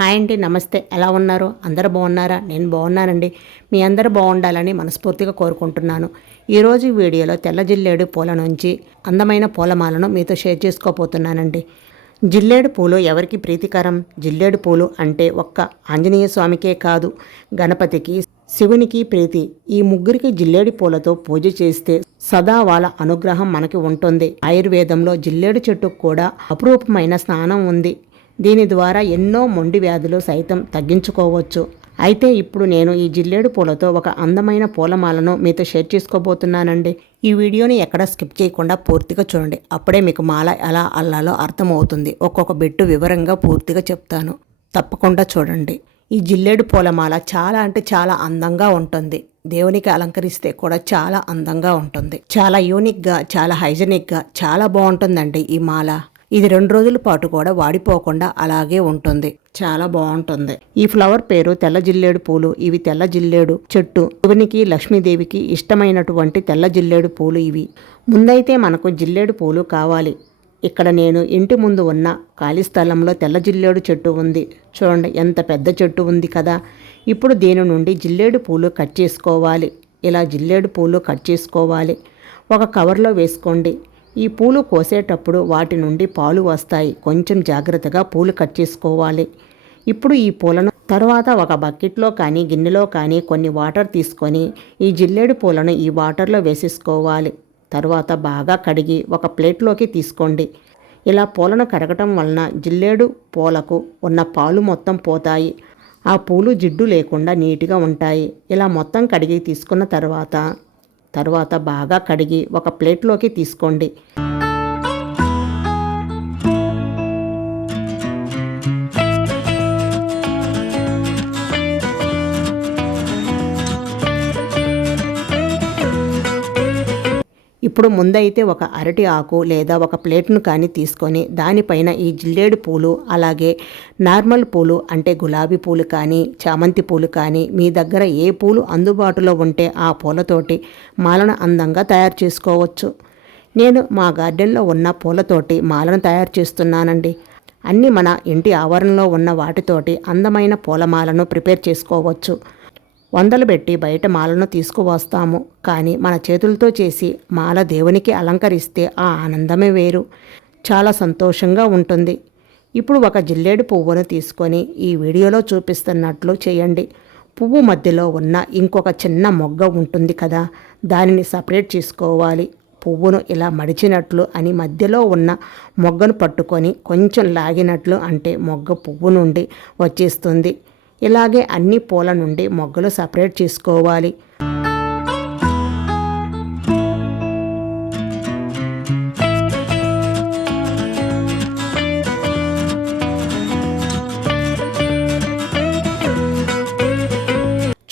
Hi అండి నమస్తే. ఎలా ఉన్నారు? అందరు బాగున్నారా? నేను బాగున్నానండి. మీ అందరూ బాగుండాలని మనస్ఫూర్తిగా కోరుకుంటున్నాను. ఈరోజు వీడియోలో తెల్ల జిల్లేడు పూల నుంచి అందమైన పూలమాలను మీతో షేర్ చేసుకోబోతున్నానండి. జిల్లేడు పూలు ఎవరికి ప్రీతికరం? జిల్లేడు పూలు అంటే ఒక్క ఆంజనేయ స్వామికే కాదు గణపతికి శివునికి ప్రీతి. ఈ ముగ్గురికి జిల్లేడు పూలతో పూజ చేస్తే సదా వాళ్ళ అనుగ్రహం మనకి ఉంటుంది. ఆయుర్వేదంలో జిల్లేడు చెట్టుకు కూడా అపురూపమైన స్నానం ఉంది. దీని ద్వారా ఎన్నో మొండి వ్యాధులు సైతం తగ్గించుకోవచ్చు. అయితే ఇప్పుడు నేను ఈ జిల్లేడు పూలతో ఒక అందమైన పూలమాలను మీతో షేర్ చేసుకోబోతున్నానండి. ఈ వీడియోని ఎక్కడ స్కిప్ చేయకుండా పూర్తిగా చూడండి. అప్పుడే మీకు మాల ఎలా అల్లాలో అర్థమవుతుంది. ఒక్కొక్క బిట్టు వివరంగా పూర్తిగా చెప్తాను. తప్పకుండా చూడండి. ఈ జిల్లేడు పూలమాల చాలా అంటే చాలా అందంగా ఉంటుంది. దేవునికి అలంకరిస్తే కూడా చాలా అందంగా ఉంటుంది. చాలా యూనిక్గా చాలా హైజెనిక్గా చాలా బాగుంటుందండి ఈ మాల. ఇది రెండు రోజుల పాటు కూడా వాడిపోకుండా అలాగే ఉంటుంది. చాలా బాగుంటుంది. ఈ ఫ్లవర్ పేరు తెల్ల జిల్లేడు పూలు. ఇవి తెల్ల జిల్లేడు చెట్టు. శివునికి లక్ష్మీదేవికి ఇష్టమైనటువంటి తెల్ల జిల్లేడు పూలు ఇవి. ముందైతే మనకు జిల్లేడు పూలు కావాలి. ఇక్కడ నేను ఇంటి ముందు ఉన్న ఖాళీ స్థలంలో తెల్ల జిల్లేడు చెట్టు ఉంది. చూడండి ఎంత పెద్ద చెట్టు ఉంది కదా. ఇప్పుడు దీని నుండి జిల్లేడు పూలు కట్ చేసుకోవాలి. ఇలా జిల్లేడు పూలు కట్ చేసుకోవాలి. ఒక కవర్లో వేసుకోండి. ఈ పూలు కోసేటప్పుడు వాటి నుండి పాలు వస్తాయి. కొంచెం జాగ్రత్తగా పూలు కట్ చేసుకోవాలి. ఇప్పుడు ఈ పూలను తర్వాత ఒక బకెట్లో కానీ గిన్నెలో కానీ కొన్ని వాటర్ తీసుకొని ఈ జిల్లేడు పూలను ఈ వాటర్లో వేసేసుకోవాలి. తర్వాత బాగా కడిగి ఒక ప్లేట్లోకి తీసుకోండి. ఇలా పూలను కడగటం వలన జిల్లేడు పూలకు ఉన్న పాలు మొత్తం పోతాయి. ఆ పూలు జిడ్డు లేకుండా నీట్గా ఉంటాయి. ఇలా మొత్తం కడిగి తీసుకున్న తర్వాత తర్వాత బాగా కడిగి ఒక ప్లేట్లోకి తీసుకోండి. ఇప్పుడు ముందైతే ఒక అరటి ఆకు లేదా ఒక ప్లేట్ను కానీ తీసుకొని దానిపైన ఈ జిల్లేడు పూలు అలాగే నార్మల్ పూలు అంటే గులాబీ పూలు కానీ చామంతి పూలు కానీ మీ దగ్గర ఏ పూలు అందుబాటులో ఉంటే ఆ పూలతోటి మాలను అందంగా తయారు చేసుకోవచ్చు. నేను మా గార్డెన్లో ఉన్న పూలతోటి మాలను తయారు చేస్తున్నానండి. అన్నీ మన ఇంటి ఆవరణలో ఉన్న వాటితోటి అందమైన పూలమాలను ప్రిపేర్ చేసుకోవచ్చు. వందలు పెట్టి బయట మాలను తీసుకువస్తాము. కానీ మన చేతులతో చేసి మాల దేవునికి అలంకరిస్తే ఆ ఆనందమే వేరు. చాలా సంతోషంగా ఉంటుంది. ఇప్పుడు ఒక జిల్లేడు పువ్వును తీసుకొని ఈ వీడియోలో చూపిస్తున్నట్లు చేయండి. పువ్వు మధ్యలో ఉన్న ఇంకొక చిన్న మొగ్గ ఉంటుంది కదా దానిని సపరేట్ చేసుకోవాలి. పువ్వును ఇలా మడిచినట్లు అని మధ్యలో ఉన్న మొగ్గను పట్టుకొని కొంచెం లాగినట్లు అంటే మొగ్గ పువ్వు నుండి వచ్చేస్తుంది. ఇలాగే అన్ని పూల నుండి మొగ్గలు సపరేట్ చేసుకోవాలి.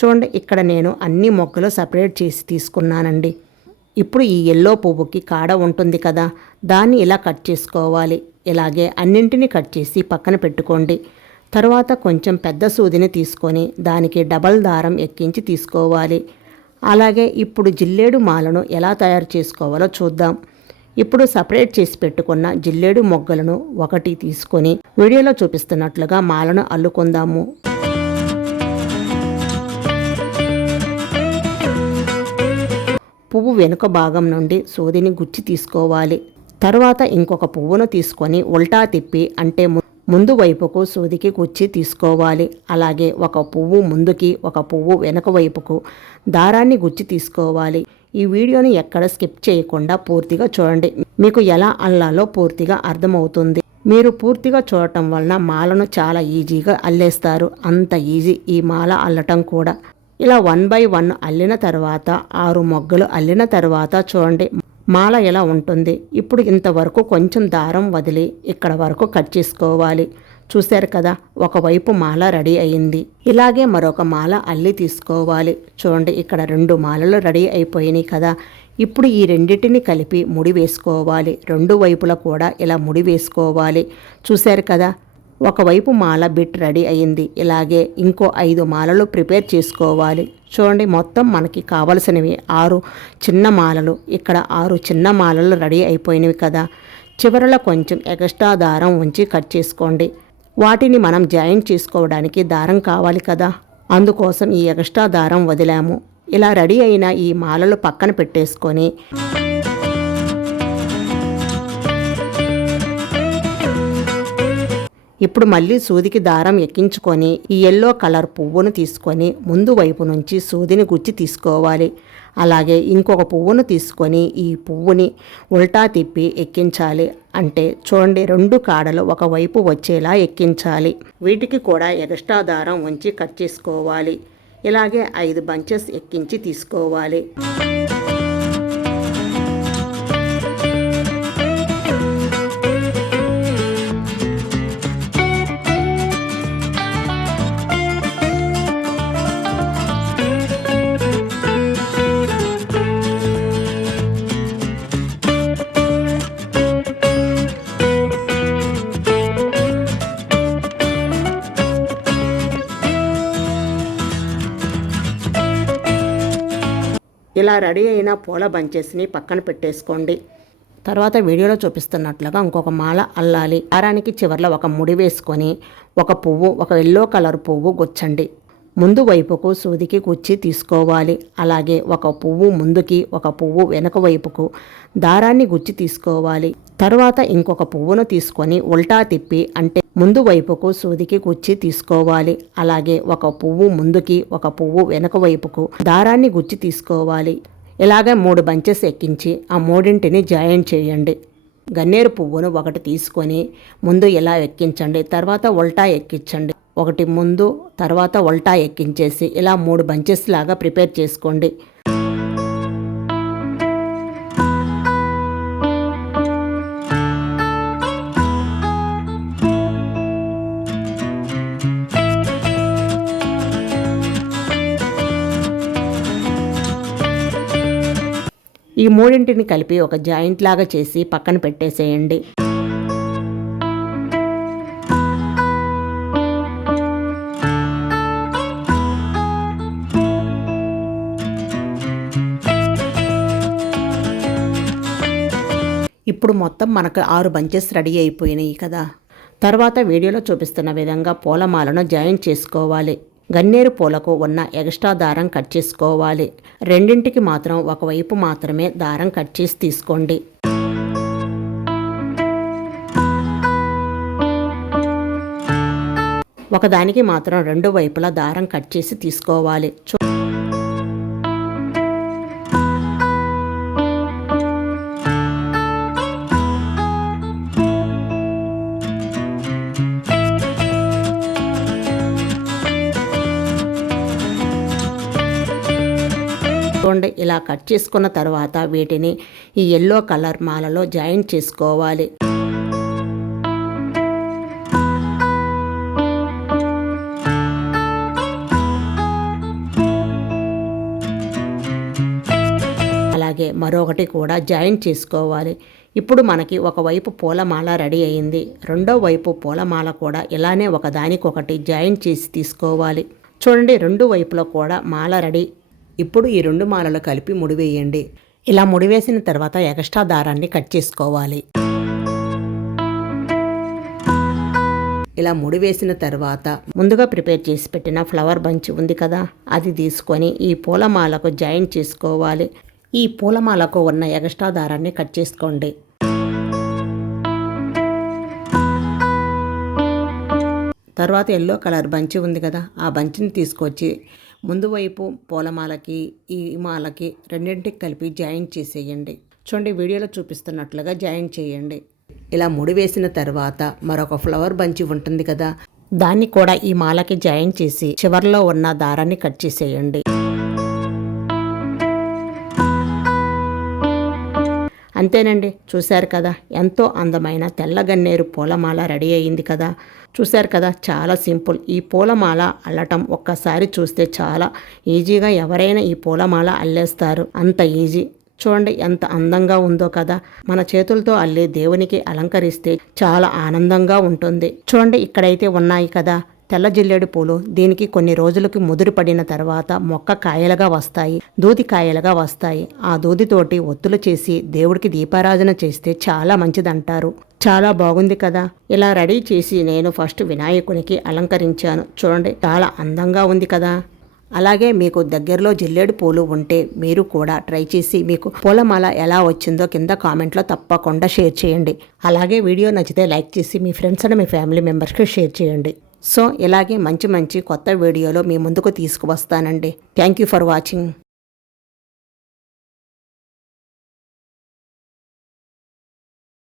చూడండి ఇక్కడ నేను అన్ని మొగ్గలు సపరేట్ చేసి తీసుకున్నానండి. ఇప్పుడు ఈ ఎల్లో పువ్వుకి కాడ ఉంటుంది కదా దాన్ని ఇలా కట్ చేసుకోవాలి. ఇలాగే అన్నింటినీ కట్ చేసి పక్కన పెట్టుకోండి. తర్వాత కొంచెం పెద్ద సూదిని తీసుకొని దానికి డబల్ దారం ఎక్కించి తీసుకోవాలి. అలాగే ఇప్పుడు జిల్లేడు మాలను ఎలా తయారు చేసుకోవాలో చూద్దాం. ఇప్పుడు సపరేట్ చేసి పెట్టుకున్న జిల్లేడు మొగ్గలను ఒకటి తీసుకొని వీడియోలో చూపిస్తున్నట్లుగా మాలను అల్లుకుందాము. పువ్వు వెనుక భాగం నుండి సూదిని గుచ్చి తీసుకోవాలి. తర్వాత ఇంకొక పువ్వును తీసుకొని ఉల్టా తిప్పి అంటే ముందు వైపుకు సూదికి గుచ్చి తీసుకోవాలి. అలాగే ఒక పువ్వు ముందుకి ఒక పువ్వు వెనక వైపుకు దారాన్ని గుచ్చి తీసుకోవాలి. ఈ వీడియోని ఎక్కడ స్కిప్ చేయకుండా పూర్తిగా చూడండి. మీకు ఎలా అల్లాలో పూర్తిగా అర్థమవుతుంది. మీరు పూర్తిగా చూడటం వలన మాలను చాలా ఈజీగా అల్లేస్తారు. అంత ఈజీ ఈ మాల అల్లటం కూడా. ఇలా వన్ బై వన్ అల్లిన తర్వాత ఆరు మొగ్గలు అల్లిన తర్వాత చూడండి. మాల ఎలా ఉంటుంది? ఇప్పుడు ఇంతవరకు కొంచెం దారం వదిలి ఇక్కడ వరకు కట్ చేసుకోవాలి. చూశారు కదా ఒకవైపు మాల రెడీ అయింది. ఇలాగే మరొక మాల అల్లి తీసుకోవాలి. చూడండి ఇక్కడ రెండు మాలలు రెడీ అయిపోయినాయి కదా. ఇప్పుడు ఈ రెండింటిని కలిపి ముడి వేసుకోవాలి. రెండు వైపులా కూడా ఇలా ముడి వేసుకోవాలి. చూశారు కదా ఒకవైపు మాల బిట్ రెడీ అయింది. ఇలాగే ఇంకో ఐదు మాలలు ప్రిపేర్ చేసుకోవాలి. చూడండి మొత్తం మనకి కావలసినవి ఆరు చిన్న మాలలు. ఇక్కడ ఆరు చిన్న మాలలు రెడీ అయిపోయినవి కదా. చివరలో కొంచెం ఎక్స్ట్రా దారం ఉంచి కట్ చేసుకోండి. వాటిని మనం జాయిన్ చేసుకోవడానికి దారం కావాలి కదా. అందుకోసం ఈ ఎక్స్ట్రా దారం వదిలాము. ఇలా రెడీ అయిన ఈ మాలలు పక్కన పెట్టేసుకొని ఇప్పుడు మళ్ళీ సూదికి దారం ఎక్కించుకొని ఈ ఎల్లో కలర్ పువ్వును తీసుకొని ముందు వైపు నుంచి సూదిని గుచ్చి తీసుకోవాలి. అలాగే ఇంకొక పువ్వును తీసుకొని ఈ పువ్వుని ఉల్టా తిప్పి ఎక్కించాలి. అంటే చూడండి రెండు కాడలు ఒకవైపు వచ్చేలా ఎక్కించాలి. వీటికి కూడా ఎక్స్ట్రా దారం ఉంచి కట్ చేసుకోవాలి. ఇలాగే ఐదు బంచెస్ ఎక్కించి తీసుకోవాలి. ఇలా రెడీ అయిన పూల బంచెస్ని పక్కన పెట్టేసుకోండి. తర్వాత వీడియోలో చూపిస్తున్నట్లుగా ఇంకొక మాల అల్లాలి. దారానికి చివర్లో ఒక ముడి వేసుకొని ఒక పువ్వు ఒక ఎల్లో కలర్ పువ్వు గుచ్చండి. ముందు వైపుకు సూదికి గుచ్చి తీసుకోవాలి. అలాగే ఒక పువ్వు ముందుకి ఒక పువ్వు వెనక వైపుకు దారాన్ని గుచ్చి తీసుకోవాలి. తర్వాత ఇంకొక పువ్వును తీసుకొని ఉల్టా తిప్పి అంటే ముందు వైపుకు సూదికి గుచ్చి తీసుకోవాలి. అలాగే ఒక పువ్వు ముందుకి ఒక పువ్వు వెనక వైపుకు దారాన్ని గుచ్చి తీసుకోవాలి. ఇలాగే మూడు బంచెస్ ఎక్కించి ఆ మూడింటిని జాయిన్ చేయండి. గన్నేరు పువ్వును ఒకటి తీసుకొని ముందు ఇలా ఎక్కించండి తర్వాత ఉల్టా ఎక్కించండి. ఒకటి ముందు తర్వాత ఉల్టా ఎక్కించేసి ఇలా మూడు బంచెస్ లాగా ప్రిపేర్ చేసుకోండి. ఈ మూడింటిని కలిపి ఒక జాయింట్ లాగా చేసి పక్కన పెట్టేసేయండి. ఇప్పుడు మొత్తం మనకు ఆరు బంచెస్ రెడీ అయిపోయినాయి కదా. తర్వాత వీడియోలో చూపిస్తున్న విధంగా పూలమాలను జాయిన్ చేసుకోవాలి. గన్నేరు పూలకు ఉన్న ఎక్స్ట్రా దారం కట్ చేసుకోవాలి. రెండింటికి మాత్రం ఒకవైపు మాత్రమే దారం కట్ చేసి తీసుకోండి. ఒకదానికి మాత్రం రెండు వైపులా దారం కట్ చేసి తీసుకోవాలి. ఇలా కట్ చేసుకున్న తర్వాత వీటిని ఈ ఎల్లో కలర్ మాలలో జాయిన్ చేసుకోవాలి. అలాగే మరొకటి కూడా జాయిన్ చేసుకోవాలి. ఇప్పుడు మనకి ఒకవైపు పూలమాల రెడీ అయింది. రెండో వైపు పూలమాల కూడా ఇలానే ఒకదానికొకటి జాయిన్ చేసి తీసుకోవాలి. చూడండి రెండు వైపులో కూడా మాల రెడీ ఇప్పుడు ఈ రెండు మాలలు కలిపి ముడివేయండి. ఇలా ముడివేసిన తర్వాత ఎక్స్ట్రా దారాన్ని కట్ చేసుకోవాలి. ఇలా ముడివేసిన తర్వాత ముందుగా ప్రిపేర్ చేసి పెట్టిన ఫ్లవర్ బంచ్ ఉంది కదా అది తీసుకొని ఈ పూలమాలకు జాయిన్ చేసుకోవాలి. ఈ పూలమాలకు ఉన్న ఎగస్ట్రా దారాన్ని కట్ చేసుకోండి. తర్వాత ఎల్లో కలర్ బంచి ఉంది కదా ఆ బంచిని తీసుకొచ్చి ముందు వైపు పూలమాలకి ఈ మాలకి రెండింటికి కలిపి జాయిన్ చేసేయండి. చూడండి వీడియోలో చూపిస్తున్నట్లుగా జాయిన్ చేయండి. ఇలా ముడి వేసిన తర్వాత మరొక ఫ్లవర్ బంచి ఉంటుంది కదా దాన్ని కూడా ఈ మాలకి జాయిన్ చేసి చివర్లో ఉన్న దారాన్ని కట్ చేసేయండి. అంతేనండి. చూశారు కదా ఎంతో అందమైన తెల్లగన్నేరు పూలమాల రెడీ అయింది కదా. చూశారు కదా చాలా సింపుల్. ఈ పూలమాల అల్లటం ఒక్కసారి చూస్తే చాలా ఈజీగా ఎవరైనా ఈ పూలమాల అల్లేస్తారు. అంత ఈజీ. చూడండి ఎంత అందంగా ఉందో కదా. మన చేతులతో అల్లి దేవునికి అలంకరిస్తే చాలా ఆనందంగా ఉంటుంది. చూడండి ఇక్కడైతే ఉన్నాయి కదా. తెల్ల జిల్లేడు పూలు దీనికి కొన్ని రోజులకి ముదురు పడిన తర్వాత మొక్క కాయలుగా వస్తాయి దూది కాయలుగా వస్తాయి. ఆ దూదితోటి ఒత్తులు చేసి దేవుడికి దీపారాధన చేస్తే చాలా మంచిదంటారు. చాలా బాగుంది కదా. ఇలా రెడీ చేసి నేను ఫస్ట్ వినాయకునికి అలంకరించాను. చూడండి చాలా అందంగా ఉంది కదా. అలాగే మీకు దగ్గరలో జిల్లేడు పూలు ఉంటే మీరు కూడా ట్రై చేసి మీకు పూలమాల ఎలా వచ్చిందో కింద కామెంట్లో తప్పకుండా షేర్ చేయండి. అలాగే వీడియో నచ్చితే లైక్ చేసి మీ ఫ్రెండ్స్ అండ్ మీ ఫ్యామిలీ మెంబర్స్కి షేర్ చేయండి. సో ఇలాగే మంచి మంచి కొత్త వీడియోలో మీ ముందుకు తీసుకువస్తానండి. Thank you for watching